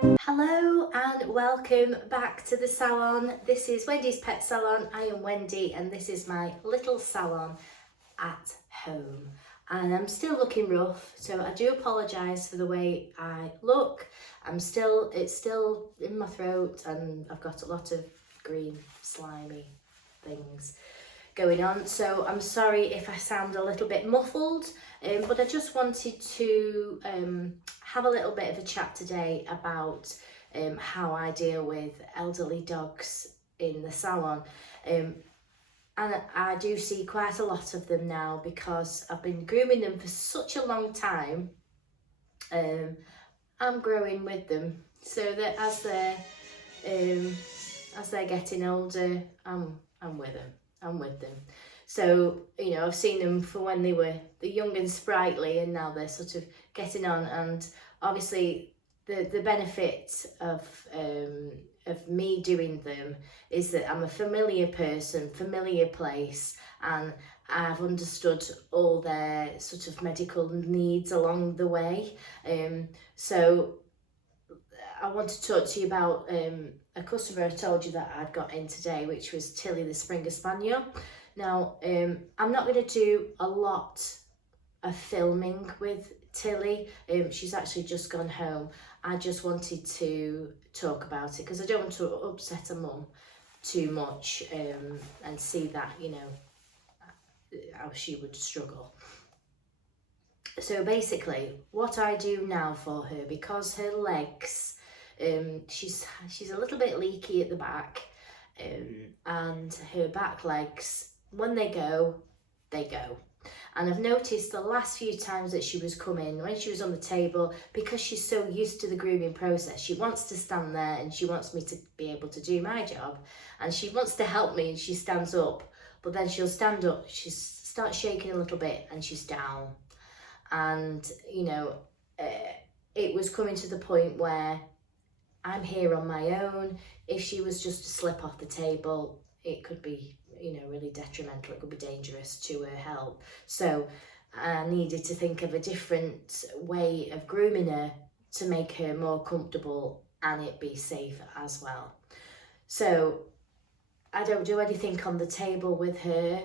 Hello and welcome back to the salon. This is Wendy's Pet Salon. I am Wendy and this is my little salon at home. And I'm still looking rough, so I do apologise for the way I look. It's still in my throat and I've got a lot of green slimy things going on, so I'm sorry if I sound a little bit muffled, but I just wanted to have a little bit of a chat today about how I deal with elderly dogs in the salon. And I do see quite a lot of them now because I've been grooming them for such a long time. I'm growing with them, so that as they're getting older, I'm with them. I'm with them. So, you know, I've seen them for when they were the young and sprightly, and now they're sort of getting on. And obviously, the benefit of me doing them is that I'm a familiar person, familiar place, and I've understood all their sort of medical needs along the way. So I want to talk to you about a customer I told you that I'd got in today, which was Tilly the Springer Spaniel. Now, I'm not going to do a lot of filming with Tilly. She's actually just gone home. I just wanted to talk about it because I don't want to upset a mum too much and see that, you know, how she would struggle. So basically, what I do now for her, because her legs, she's a little bit leaky at the back, and her back legs, when they go, they go. And I've noticed the last few times that she was coming, when she was on the table, because she's so used to the grooming process, she wants to stand there and she wants me to be able to do my job, and she wants to help me, and she stands up, but then she'll stand up, she starts shaking a little bit and she's down. And you know, it was coming to the point where I'm here on my own. If she was just to slip off the table, it could be, you know, really detrimental. It could be dangerous to her health. So I needed to think of a different way of grooming her to make her more comfortable and it be safe as well. So I don't do anything on the table with her.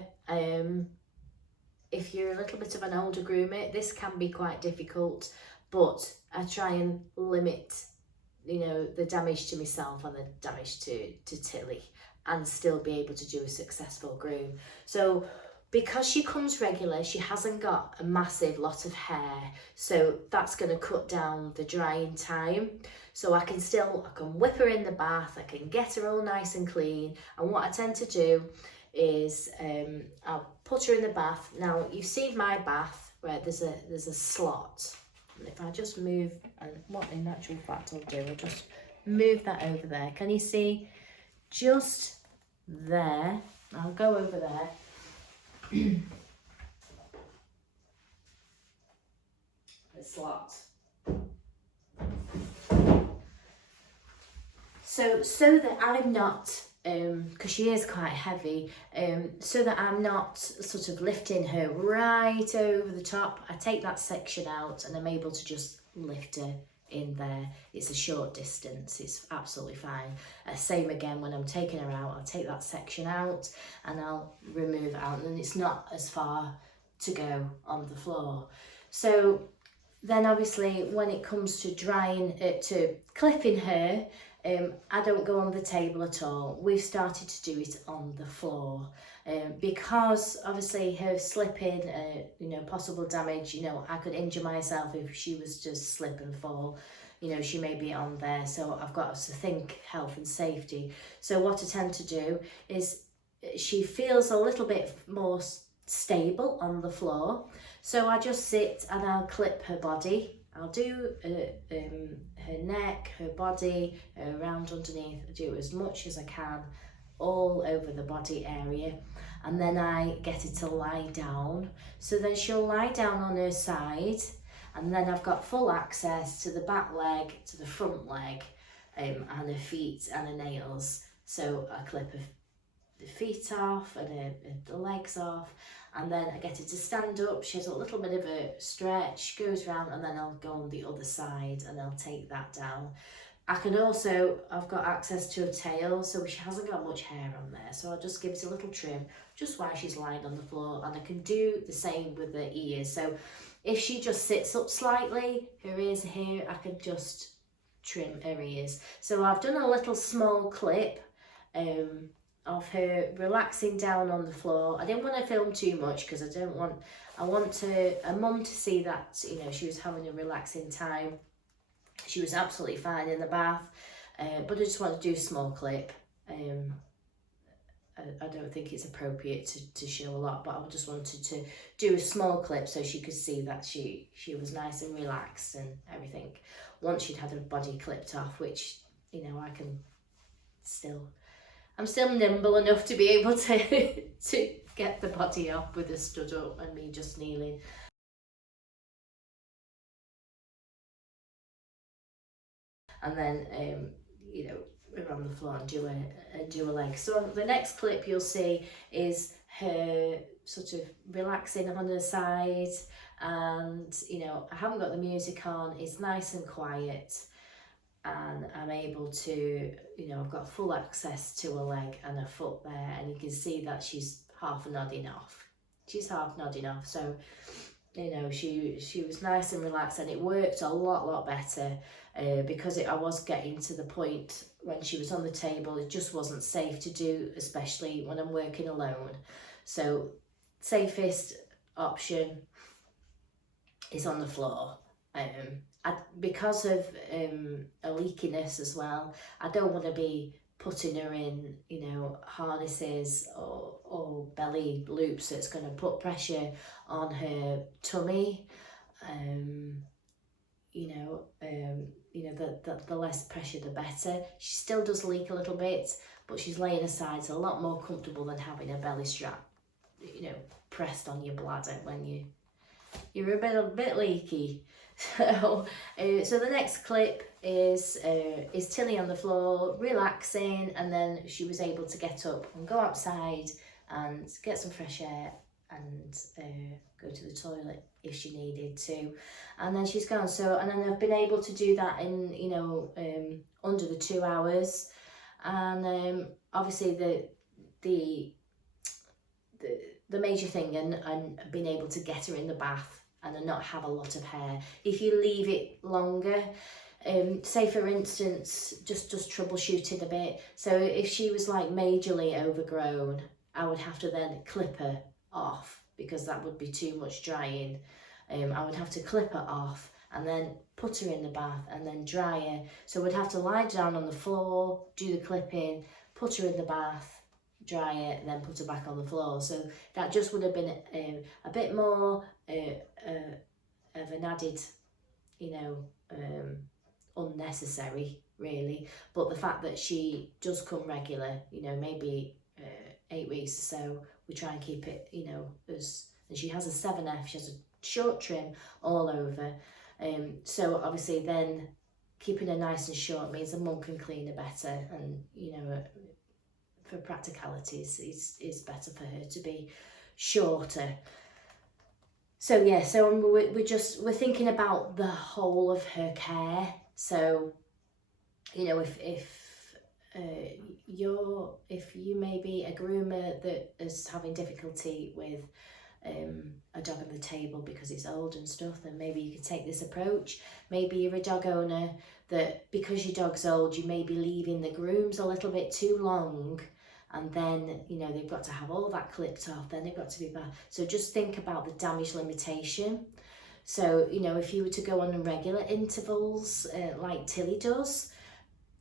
If you're a little bit of an older groomer, this can be quite difficult, but I try and limit, you know, the damage to myself and the damage to Tilly, and still be able to do a successful groom. So because she comes regular, she hasn't got a massive lot of hair, so that's going to cut down the drying time. So I can whip her in the bath, I can get her all nice and clean, and what I tend to do is I'll put her in the bath. Now you've seen my bath where there's a slot, and if I just move, and what in actual fact I'll do, I'll just move that over there. Can you see? Just there. I'll go over there. The slot. So that I'm not, because she is quite heavy, so that I'm not sort of lifting her right over the top, I take that section out and I'm able to just lift her in there. It's a short distance, it's absolutely fine. Same again when I'm taking her out, I'll take that section out and I'll remove it out, and it's not as far to go on the floor. So then obviously when it comes to drying, to clipping her, I don't go on the table at all. We've started to do it on the floor, because obviously her slipping, you know, possible damage, you know, I could injure myself if she was to slip and fall. You know, she may be on there, so I've got to think health and safety. So what I tend to do is she feels a little bit more stable on the floor, so I just sit and I'll clip her body. I'll do her neck, her body, around underneath. I do as much as I can all over the body area, and then I get her to lie down. So then she'll lie down on her side, and then I've got full access to the back leg, to the front leg, and her feet and her nails. So I clip the feet off and the legs off, and then I get her to stand up. She has a little bit of a stretch, goes round, and then I'll go on the other side and I'll take that down. I've got access to a tail, so she hasn't got much hair on there, so I'll just give it a little trim just while she's lying on the floor. And I can do the same with the ears. So if she just sits up slightly, her ears are here, I can just trim her ears. So I've done a little small clip of her relaxing down on the floor. I didn't want to film too much because I want a mum to see that, you know, she was having a relaxing time. She was absolutely fine in the bath, but I just want to do a small clip. I don't think it's appropriate to show a lot, but I just wanted to do a small clip so she could see that she was nice and relaxed and everything. Once she'd had her body clipped off, which, you know, I'm still nimble enough to be able to to get the body off with a stood up and me just kneeling. And then, you know, around the floor and do a leg. So the next clip you'll see is her sort of relaxing on her side, and, you know, I haven't got the music on, it's nice and quiet, and I'm able to, you know, I've got full access to a leg and a foot there, and you can see that she's half nodding off. She's half nodding off, so, you know, she was nice and relaxed, and it worked a lot better because I was getting to the point when she was on the table, it just wasn't safe to do, especially when I'm working alone. So safest option is on the floor. Because of a leakiness as well, I don't want to be putting her in, you know, harnesses or belly loops that's going to put pressure on her tummy. The less pressure the better. She still does leak a little bit, but she's laying aside, so a lot more comfortable than having a belly strap, you know, pressed on your bladder when you're a bit leaky. So the next clip is Tilly on the floor relaxing, and then she was able to get up and go outside and get some fresh air and go to the toilet if she needed to, and then she's gone. So, and then I've been able to do that in, you know, under the 2 hours, and obviously the major thing and being able to get her in the bath and not have a lot of hair. If you leave it longer, say for instance, just troubleshooting a bit, so if she was like majorly overgrown, I would have to then clip her off because that would be too much drying. I would have to clip her off and then put her in the bath and then dry her. So we'd have to lie down on the floor, do the clipping, put her in the bath, dry it, and then put her back on the floor. So that just would have been a bit more of an added, you know, unnecessary really. But the fact that she does come regular, you know, maybe 8 weeks or so, we try and keep it, you know, and she has a 7F, she has a short trim all over. So obviously then keeping her nice and short means the mum can clean her better, and, you know, for practicalities, it's better for her to be shorter. So yeah, so we're thinking about the whole of her care. So, you know, if you may be a groomer that is having difficulty with a dog on the table because it's old and stuff, then maybe you could take this approach. Maybe you're a dog owner that because your dog's old, you may be leaving the grooms a little bit too long, and then, you know, they've got to have all that clipped off, then they've got to be back. So just think about the damage limitation. So, you know, if you were to go on regular intervals like Tilly does,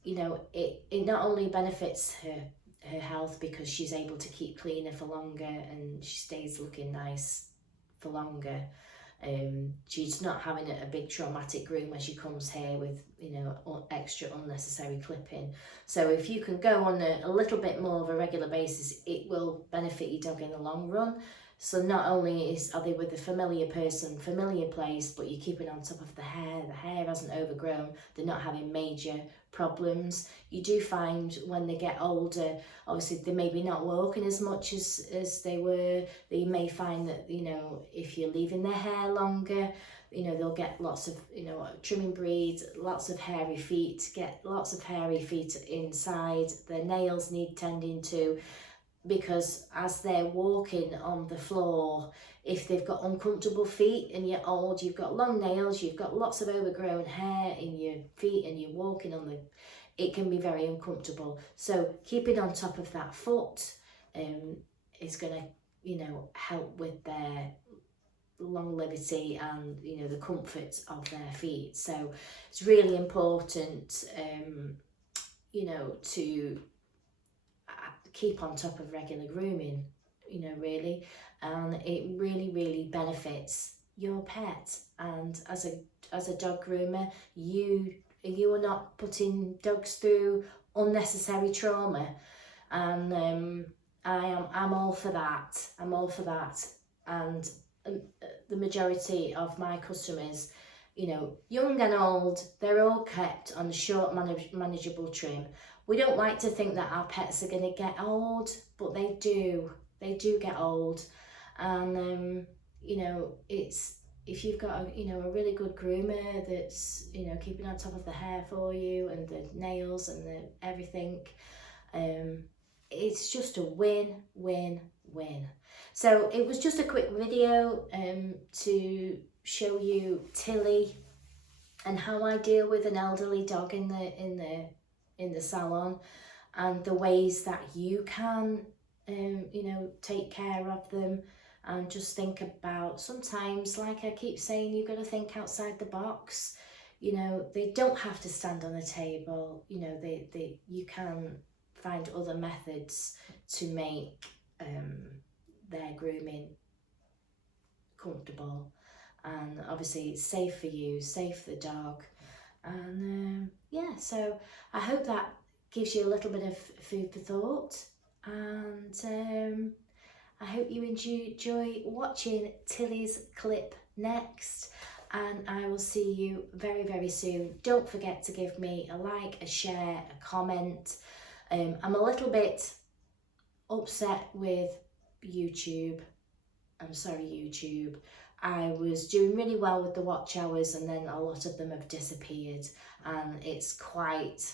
you know, it not only benefits her health because she's able to keep cleaner for longer and she stays looking nice for longer. She's not having a big traumatic groom when she comes here with, you know, extra unnecessary clipping. So if you can go on a little bit more of a regular basis, it will benefit your dog in the long run. So not only are they with a familiar person, familiar place, but you're keeping on top of the hair hasn't overgrown, they're not having major problems. You do find when they get older, obviously they may be not walking as much as they were. You may find that, you know, if you're leaving their hair longer, you know, they'll get lots of, you know, trimming breeds, lots of hairy feet, get lots of hairy feet inside. Their nails need tending to, because as they're walking on the floor, if they've got uncomfortable feet and you're old, you've got long nails, you've got lots of overgrown hair in your feet and you're walking on the, it can be very uncomfortable. So keeping on top of that foot is going to, you know, help with their longevity and, you know, the comfort of their feet. So it's really important, you know, to keep on top of regular grooming, you know, really, and it really benefits your pet. And as a dog groomer, you are not putting dogs through unnecessary trauma, and I'm all for that. I'm all for that. And the majority of my customers, you know, young and old, they're all kept on a short, manageable trim. We don't like to think that our pets are going to get old, but they do. They do get old. And, you know, it's, if you've got, a, you know, a really good groomer that's, you know, keeping on top of the hair for you and the nails and the everything, it's just a win. So it was just a quick video to show you Tilly and how I deal with an elderly dog in the salon, and the ways that you can you know, take care of them. And just think about, sometimes, like I keep saying, you've got to think outside the box. You know, they don't have to stand on a table. You know, you can find other methods to make their grooming comfortable, and obviously it's safe for you, safe for the dog. And yeah, so I hope that gives you a little bit of food for thought, and I hope you enjoy watching Tilly's clip next, and I will see you very soon. Don't forget to give me a like, a share, a comment. I'm a little bit upset with YouTube. I'm sorry, YouTube. I was doing really well with the watch hours, and then a lot of them have disappeared, and it's quite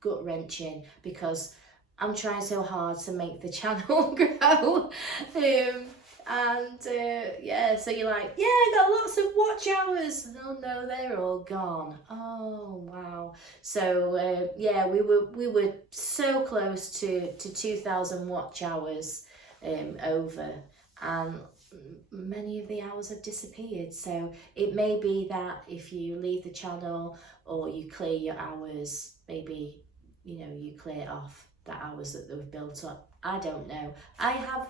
gut-wrenching because I'm trying so hard to make the channel grow. Yeah, so you're like, yeah, I got lots of watch hours. Oh no, they're all gone. Oh wow. So yeah, we were so close to 2,000 watch hours over, and many of the hours have disappeared. So it may be that if you leave the channel or you clear your hours, maybe, you know, you clear off the hours that they've built up. I don't know. I have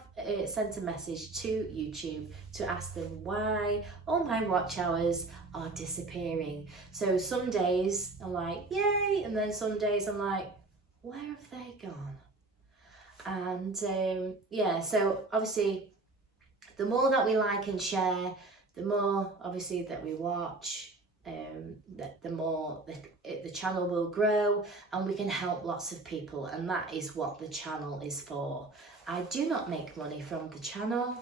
sent a message to YouTube to ask them why all my watch hours are disappearing. So some days I'm like, yay, and then some days I'm like, where have they gone? And yeah, so obviously the more that we like and share, the more obviously that we watch, the more the channel will grow, and we can help lots of people, and that is what the channel is for. I do not make money from the channel.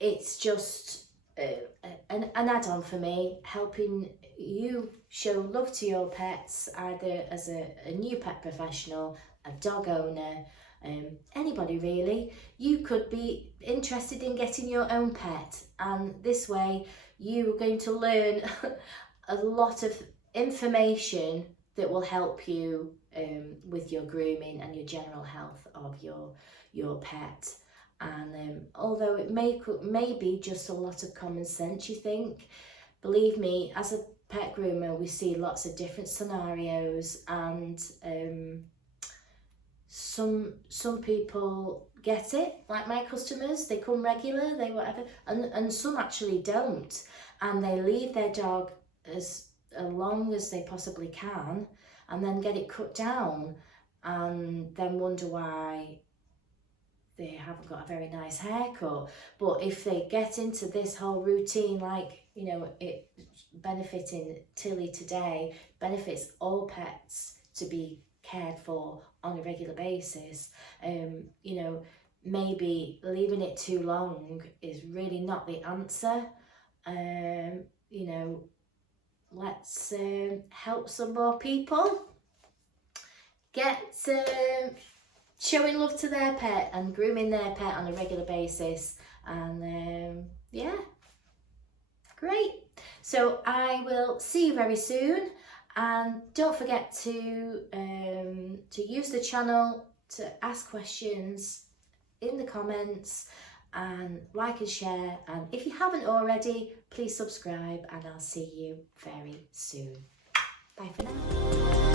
It's just an add-on for me, helping you show love to your pets, either as a new pet professional, a dog owner, anybody really. You could be interested in getting your own pet, and this way you're going to learn a lot of information that will help you with your grooming and your general health of your pet. And although it may be just a lot of common sense, you think, believe me, as a pet groomer, we see lots of different scenarios, and some people get it, like my customers, they come regular, they whatever, and some actually don't, and they leave their dog as long as they possibly can, and then get it cut down, and then wonder why they haven't got a very nice haircut. But if they get into this whole routine, like, you know, it benefiting Tilly today, benefits all pets to be cared for on a regular basis. You know, maybe leaving it too long is really not the answer. You know, let's help some more people get showing love to their pet and grooming their pet on a regular basis. And yeah, great. So I will see you very soon, and don't forget to use the channel to ask questions in the comments, and like and share, and if you haven't already, please subscribe, and I'll see you very soon. Bye for now.